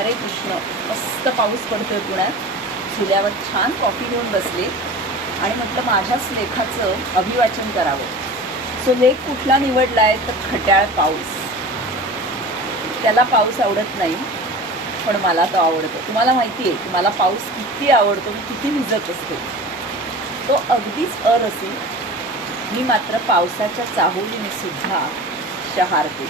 हरे कृष्ण. मस्त पाऊस पडतोय पुण्यात. झुल्यावर छान कॉफी घेऊन बसले. आणि म्हटलं माझ्याच लेखाचं अभिवाचन करावं. सो लेख कुठला निवडलाय तर खट्याळ पाऊस. त्याला पाऊस आवडत नाही पण मला तो आवडतो. तुम्हाला माहिती आहे की मला पाऊस किती आवडतो मी किती भिजत असतो. तो अगदीच अरसी मी मात्र पावसाच्या चाहुलीने सुद्धा शहारते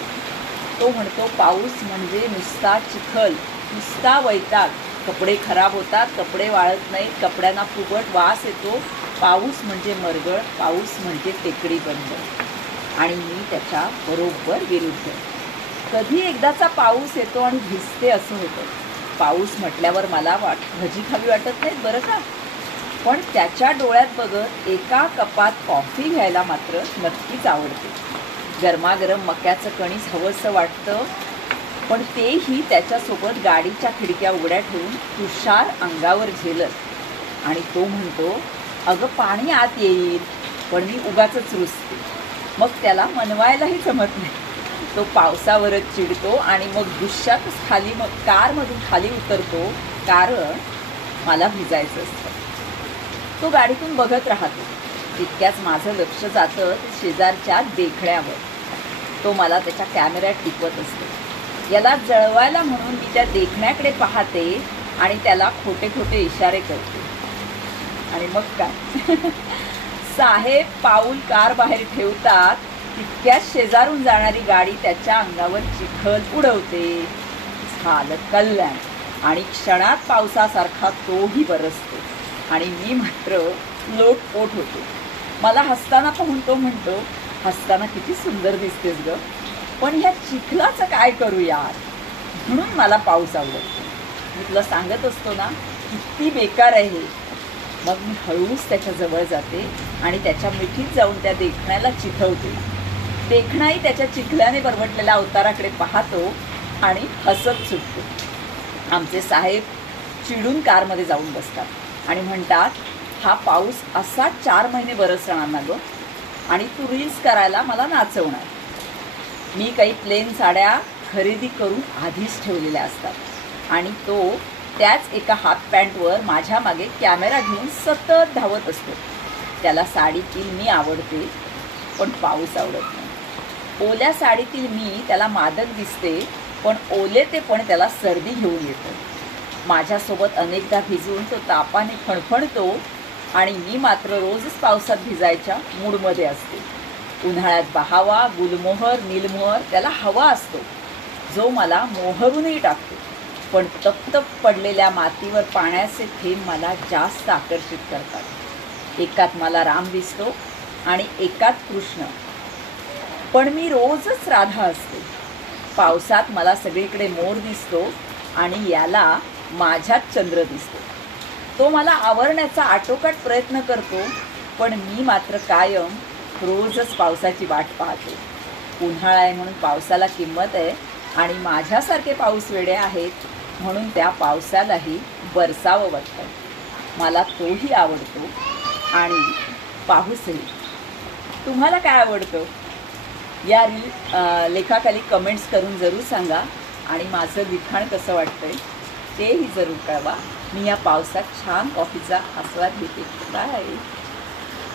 तो म्हणतो पाऊस म्हणजे नुसता चिखल. नुसता वैताग. कपडे खराब होतात कपडे वाळत नाहीत कपड्यांना फुगट वास येतो. पाऊस म्हणजे मरगळ पाऊस म्हणजे टेकडी बंद. आणि मी त्याच्या बरोबर विरुद्ध. कधी एकदाचा पाऊस येतो आणि भिजते असं होतं. पाऊस म्हटल्यावर मला वाट भजी खावी वाटत नाहीत बरं का? पण त्याच्या डोळ्यात बघत एका कपात कॉफी घ्यायला मात्र नक्कीच आवडते. गरमागरम मक्याचं कणीस हवंसं वाटतं पण तेही त्याच्यासोबत गाडीच्या खिडक्या उघड्या ठेवून तुषार अंगावर झेलत. आणि तो म्हणतो अगं पाणी आत येईल पण मी उगाच रुसते मग त्याला मनवायलाही जमत नाही. तो पावसावरच चिडतो आणि मग दुष्यातच खाली मग कारमधून खाली उतरतो कारण मला भिजायचं असतं. तो गाडीतून बघत राहतो. तितक्याच माझं लक्ष जातं शेजारच्या देखण्यावर. तो मला त्याच्या कॅमेऱ्यात टिकवत असतो. याला जळवायला म्हणून मी त्या देखण्याकडे पाहते आणि त्याला खोटे खोटे इशारे करते. आणि मग काय? साहेब पाऊल कार बाहेर ठेवतात तितक्याच शेजारून जाणारी गाडी त्याच्या अंगावर चिखल उडवते. झालं कल्याण. आणि क्षणात पावसासारखा तोही बरसतो. आणि मी मात्र लोटपोट होतो. मला हसताना पाहून तो म्हणतो हसताना किती सुंदर दिसतेस ग. पण ह्या चिखलाचं काय करू यार? म्हणून मला पाऊस आवडतो. मी तुला सांगत असतो ना किती बेकार आहे. हे. मग मी हळूच त्याच्याजवळ जाते आणि त्याच्या मिठीत जाऊन त्या देखण्याला चिथवते देखणाही त्याच्या चिखल्याने बरवटलेल्या अवताराकडे पाहतो आणि हसत सुटतो. आमचे साहेब चिडून कारमध्ये जाऊन बसतात आणि म्हणतात हा पाऊस असा चार महिने बरसणार ना गं? आणि तू रील्स करायला मला नाचवणार. मी काही प्लेन साड्या खरेदी करून आधीच ठेवलेल्या असतात. आणि तो त्याच एका हाफ पॅन्टवर माझ्या मागे कॅमेरा घेऊन सतत धावत असतो. त्याला साडीतील मी आवडते पण पाऊस आवडत नाही. ओल्या साडीतील मी त्याला मादक दिसते पण ओले ते पण त्याला सर्दी घेऊन येतं. माझ्यासोबत अनेकदा भिजवून तो तापाने फणफणतो आणि मी मात्र रोजच पावसात भिजायच्या मूडमध्ये असते. उन्हाळ्यात बहावा गुलमोहर नीलमोहर त्याला हवा असतो. जो मला मोहरूनही टाकतो. पण तप्तप पडलेल्या मातीवर पाण्याचे थेंब मला जास्त आकर्षित करतात. एकात मला राम दिसतो आणि एकात कृष्ण. पण मी रोजच राधा असते. पावसात मला सगळीकडे मोर दिसतो आणि याला माझ्यात चंद्र दिसतो. तो मला आवरण्याचा आटोकाट प्रयत्न करतो पण मी मात्र कायम रोजच पावसाची वाट पाहते. उन्हाळा आहे म्हणून पावसाला किंमत आहे आणि माझ्यासारखे पाऊस वेडे आहेत म्हणून त्या पावसालाही बरसावं वाटतं. मला तोही आवडतो आणि पाऊसही तुम्हाला काय आवडतं? या रील लेखाखाली कमेंट्स करून जरूर सांगा आणि माझं लिखाण कसं वाटतंय तेही जरूर कळवा. मी या पावसात छान कॉफीचा आस्वाद घेते. बाय